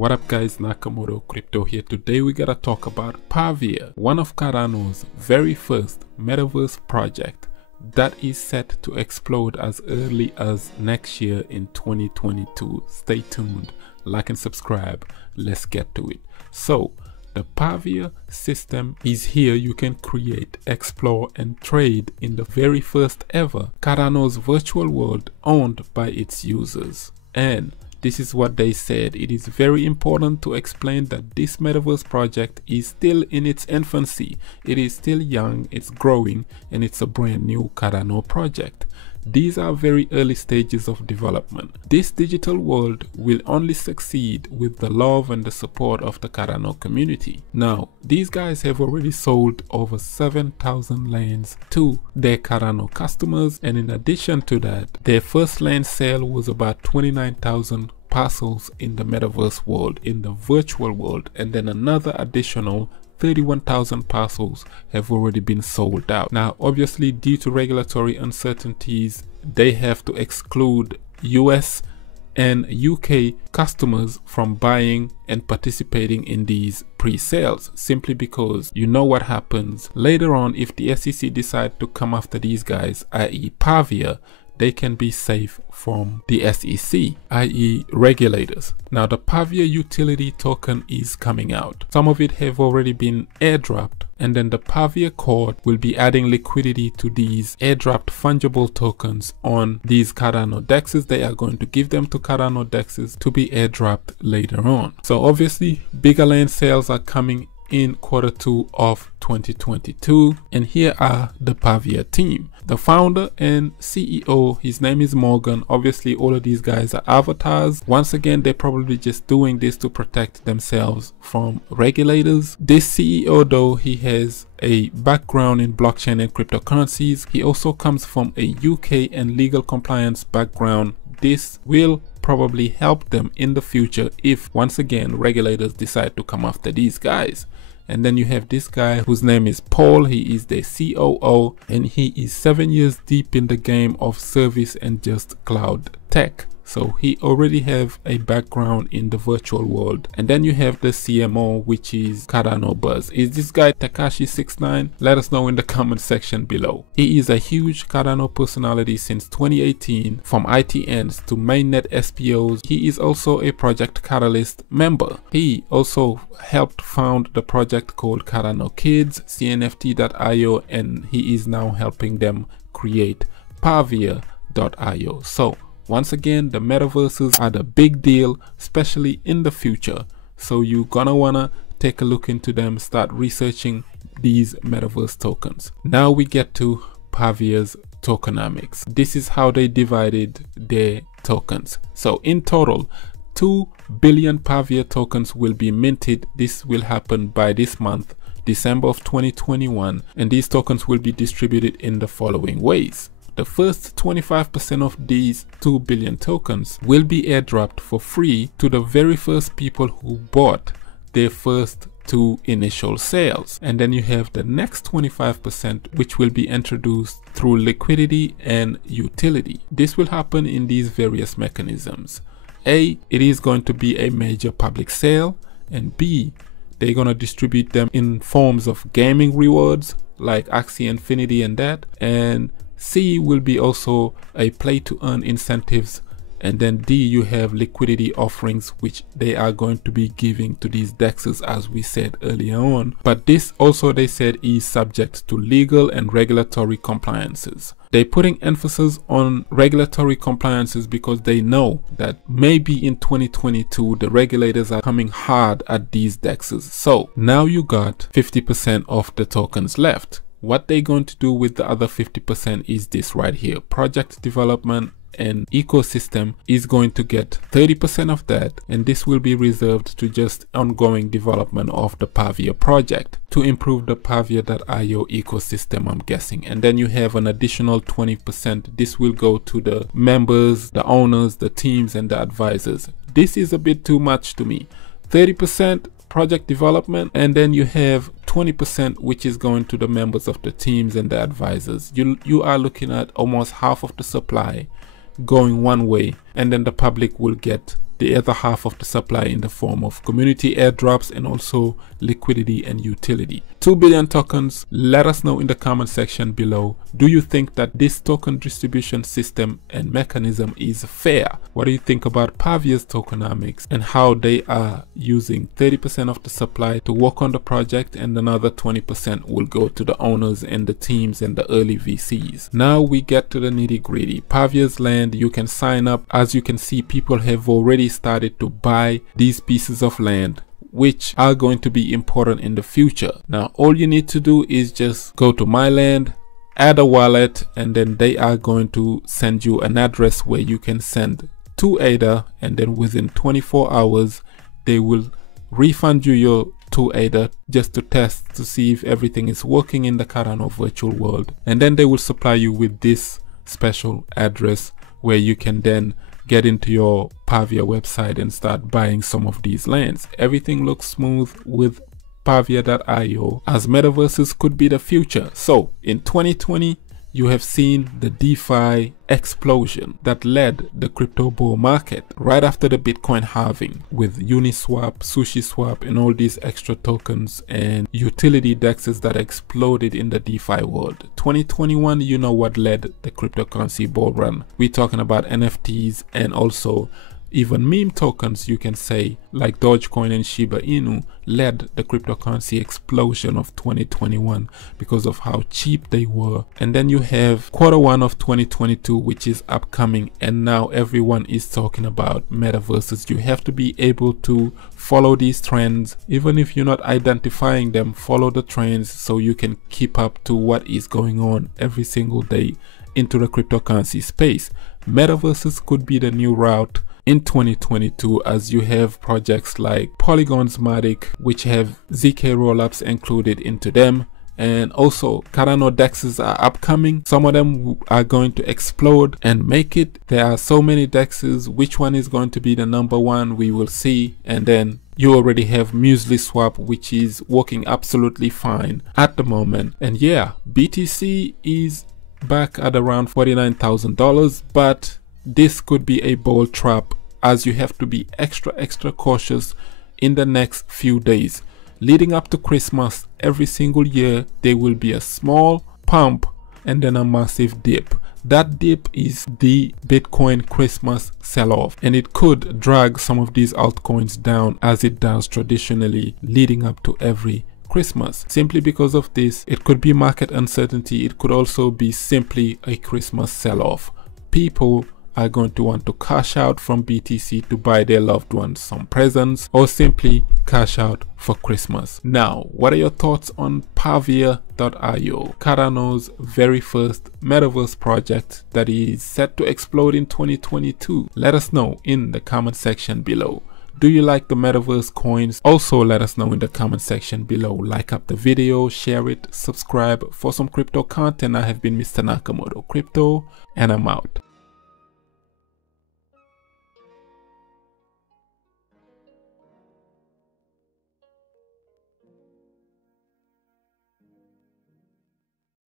What up guys, Nakamoto Crypto here. Today we gotta talk about Pavia, one of Cardano's very first metaverse project that is set to explode as early as next year in 2022. Stay tuned, like and subscribe, let's get to it. So the Pavia system is here. You can create, explore and trade in the very first ever Cardano's virtual world owned by its users. And this is what they said. It is very important to explain that this metaverse project is still in its infancy. It is still young, it's growing, and it's a brand new Cardano project. These are very early stages of development. This digital world will only succeed with the love and the support of the Cardano community. Now, these guys have already sold over 7,000 lands to their Cardano customers, and in addition to that, their first land sale was about 29,000 parcels in the metaverse world, in the virtual world, and then another additional 31,000 parcels have already been sold out. Now, obviously, due to regulatory uncertainties, they have to exclude US and UK customers from buying and participating in these pre-sales, simply because you know what happens later on if the SEC decide to come after these guys, i.e. Pavia. They can be safe from the SEC, i.e. regulators. Now the Pavia utility token is coming out. Some of it have already been airdropped, and then the Pavia court will be adding liquidity to these airdropped fungible tokens on these Cardano dexes. They are going to give them to Cardano dexes to be airdropped later on. So obviously bigger land sales are coming in Q2 of 2022, and here are the Pavia team. The founder and CEO, his name is Morgan. Obviously all of these guys are avatars. Once again, they're probably just doing this to protect themselves from regulators. This CEO though, he has a background in blockchain and cryptocurrencies. He also comes from a UK and legal compliance background. This will probably help them in the future if once again regulators decide to come after these guys. And then you have this guy whose name is Paul. He is the COO, and he is 7 years deep in the game of service and just cloud tech. So he already have a background in the virtual world. And then you have the CMO, which is Cardano Buzz. Is this guy Takashi69? Let us know in the comment section below. He is a huge Cardano personality since 2018, from ITNs to mainnet SPOs. He is also a Project Catalyst member. He also helped found the project called Cardano Kids, cnft.io, and he is now helping them create pavia.io. So once again, the metaverses are the big deal, especially in the future. So you're gonna wanna take a look into them, start researching these metaverse tokens. Now we get to Pavia's tokenomics. This is how they divided their tokens. So in total, 2 billion Pavia tokens will be minted. This will happen by this month, December of 2021. And these tokens will be distributed in the following ways. The first 25% of these 2 billion tokens will be airdropped for free to the very first people who bought their first 2 initial sales. And then you have the next 25%, which will be introduced through liquidity and utility. This will happen in these various mechanisms. A, it is going to be a major public sale, and B, they're going to distribute them in forms of gaming rewards like Axie Infinity and that, and C will be also a play to earn incentives, and then D, you have liquidity offerings which they are going to be giving to these dexes, as we said earlier on. But this also, they said, is subject to legal and regulatory compliances. They're putting emphasis on regulatory compliances because they know that maybe in 2022 the regulators are coming hard at these dexes. So now you got 50% of the tokens left. What they're going to do with the other 50% is this right here. Project development and ecosystem is going to get 30% of that, and this will be reserved to just ongoing development of the Pavia project to improve the pavia.io ecosystem, I'm guessing. And then you have an additional 20%. This will go to the members, the owners, the teams and the advisors. This is a bit too much to me. 30% project development, and then you have 20% which is going to the members of the teams and the advisors. You are looking at almost half of the supply going one way, and then the public will get the other half of the supply in the form of community airdrops and also liquidity and utility. 2 billion tokens. Let us know in the comment section below. Do you think that this token distribution system and mechanism is fair? What do you think about Pavia's tokenomics and how they are using 30% of the supply to work on the project, and another 20% will go to the owners and the teams and the early VCs? Now we get to the nitty gritty. Pavia's land, you can sign up. As you can see, people have already started to buy these pieces of land, which are going to be important in the future. Now all you need to do is just go to MyLand, add a wallet, and then they are going to send you an address where you can send to ADA, and then within 24 hours they will refund you your 2 ADA just to test to see if everything is working in the Cardano virtual world, and then they will supply you with this special address where you can then get into your Pavia website and start buying some of these lands. Everything looks smooth with pavia.io, as metaverses could be the future. So in 2020 you have seen the DeFi explosion that led the crypto bull market right after the Bitcoin halving, with Uniswap, SushiSwap, and all these extra tokens and utility dexes that exploded in the DeFi world. 2021, you know what led the cryptocurrency bull run. We're talking about NFTs and also even meme tokens, you can say, like Dogecoin and Shiba Inu led the cryptocurrency explosion of 2021 because of how cheap they were. And then you have Q1 of 2022, which is upcoming, and now everyone is talking about metaverses. You have to be able to follow these trends. Even if you're not identifying them, follow the trends so you can keep up to what is going on every single day into the cryptocurrency space. Metaverses could be the new route in 2022, as you have projects like Polygon's Matic, which have ZK rollups included into them, and also Cardano dexes are upcoming. Some of them are going to explode and make it. There are so many dexes. Which one is going to be the number one, we will see. And then you already have MuesliSwap, which is working absolutely fine at the moment. And yeah, BTC is back at around $49,000, but this could be a bull trap, as you have to be extra cautious in the next few days. Leading up to Christmas, every single year there will be a small pump and then a massive dip. That dip is the Bitcoin Christmas sell-off, and it could drag some of these altcoins down, as it does traditionally leading up to every Christmas. Simply because of this, it could be market uncertainty. It could also be simply a Christmas sell-off. People are going to want to cash out from BTC to buy their loved ones some presents, or simply cash out for Christmas. Now, what are your thoughts on pavia.io, Cardano's very first metaverse project that is set to explode in 2022? Let us know in the comment section below. Do you like the metaverse coins? Also let us know in the comment section below. Like up the video, share it, subscribe for some crypto content. I have been Mr. Nakamoto Crypto, and I'm out.